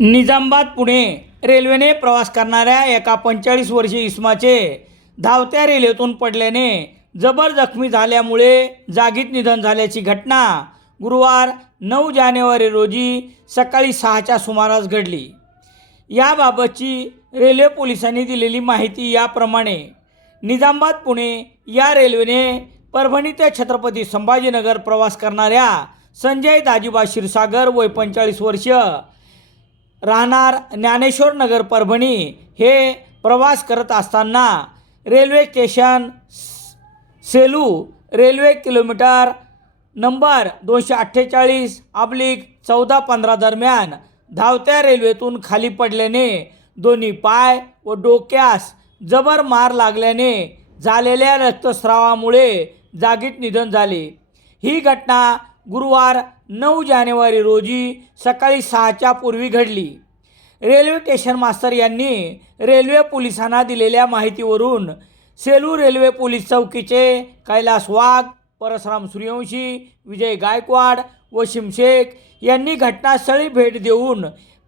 निजामाबाद पुणे रेल्वेने प्रवास करणाऱ्या एका पंचेचाळीस वर्षीय इसमाचे धावत्या रेल्वेतून पडल्याने जबर जखमी झाल्यामुळे जागीच निधन झाल्याची घटना गुरुवार नऊ जानेवारी रोजी सकाळी सहाच्या सुमारास घडली. याबाबतची रेल्वे पोलिसांनी दिलेली माहिती याप्रमाणे निजामाबाद पुणे या रेल्वेने परभणी ते छत्रपती संभाजीनगर प्रवास करणाऱ्या संजय दाजीबा क्षीरसागर वय पंचेचाळीस वर्ष राहणार ज्ञानेश्वर नगर परभणी हे प्रवास करत असताना रेल्वे स्टेशन स- सेलू रेल्वे किलोमीटर नंबर दोनशे अठ्ठेचाळीस अब्लिक चौदा पंधरा दरम्यान धावत्या रेल्वेतून खाली पडल्याने दोन्ही पाय व डोक्यास जबर मार लागल्याने झालेल्या रक्तस्रावामुळे जागीच निधन झाले. ही घटना गुरुवार नऊ जानेवारी रोजी सकाळी सहाच्या पूर्वी घडली. रेल्वे स्टेशन मास्तर यांनी रेल्वे पोलिसांना दिलेल्या माहितीवरून सेलू रेल्वे पोलीस चौकीचे कैलास वाघ परशराम सूर्यवंशी विजय गायकवाड वशिम शेख यांनी घटनास्थळी भेट देऊन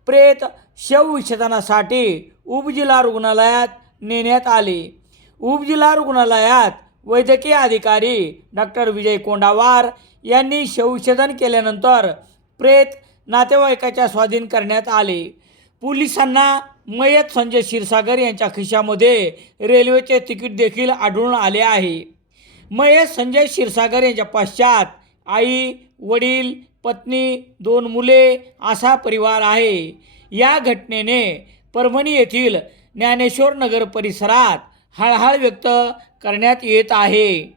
प्रेत शवविच्छेदनासाठी उपजिल्हा रुग्णालयात नेण्यात आले. उपजिल्हा रुग्णालयात वैद्यकीय अधिकारी डॉक्टर विजय कोंडावार यांनी शवविच्छेदन केल्यानंतर प्रेत नातेवाईकाच्या स्वाधीन करण्यात आले. पोलिसांना मयत संजय क्षीरसागर यांच्या खिशामध्ये रेल्वेचे तिकीट देखील आढळून आले आहे. मयत संजय क्षीरसागर यांच्या पश्चात आई वडील पत्नी दोन मुले असा परिवार आहे. या घटनेने परभणी येथील ज्ञानेश्वर नगर परिसरात हळहळ व्यक्त करण्यात येत आहे.